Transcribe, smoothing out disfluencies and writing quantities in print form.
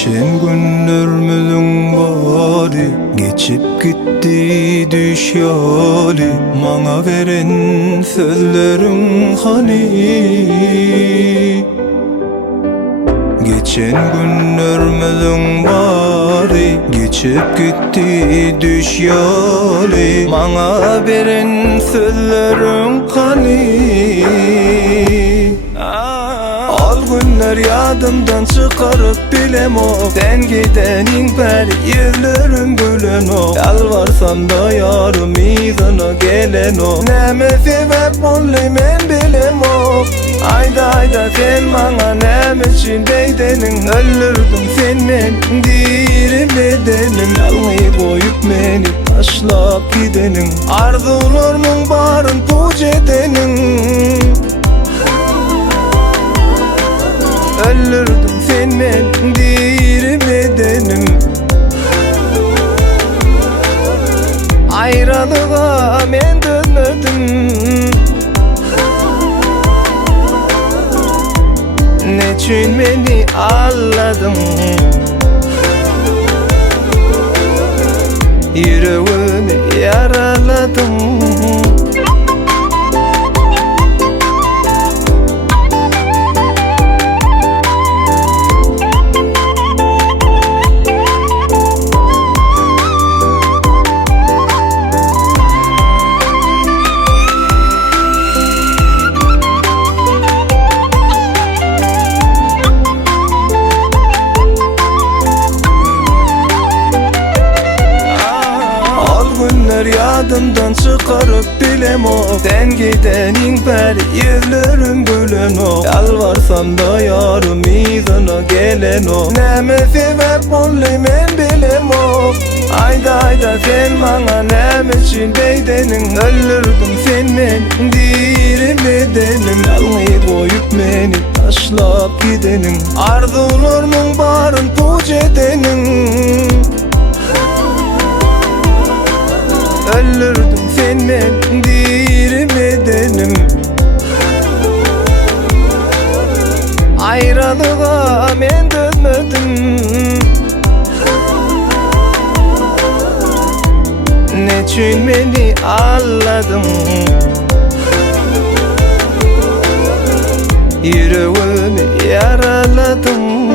Geçen günlerimizdin bari geçip gitti düş yali. Mana veren sözlerin hani? Geçen günlerimizin bari geçip gitti düş yali. Mana veren sözlerin hani? Al günler yadımdan çıkarıp bilem o. Sen gidenin beri yerlerim gülen o. Yalvarsam da yarım izına gelen o. Neme sebep olay men bilem o. Ayda sen bana neme için beydenin. Öldürdün sen men diri bedenim. Yalmayı koyup beni taşlap gidenin. Arzularının barın puç edenin. Öldürdüm sen men diri bedenim. Ayrılığa men dönmedim. Neçün beni ağladın? Yüreğimi yaraladın. Yadımdan çıkarıp bilem o. Sen gidenin beri yerlerim gülen o. Yalvarsam da yarım izına gelen o. Neme sebep olay men bilem o. Ayda sen bana neme için beydenin. Öldürdüm sen men diri bedenim. Yalmayı koyup beni taşlap gidenin. Arzularının barın puç edenin. Öldürdüm sen men diri bedenim. Ayrılığa men dönmedim. Neçün beni ağladın? Yüreğimi yaraladın.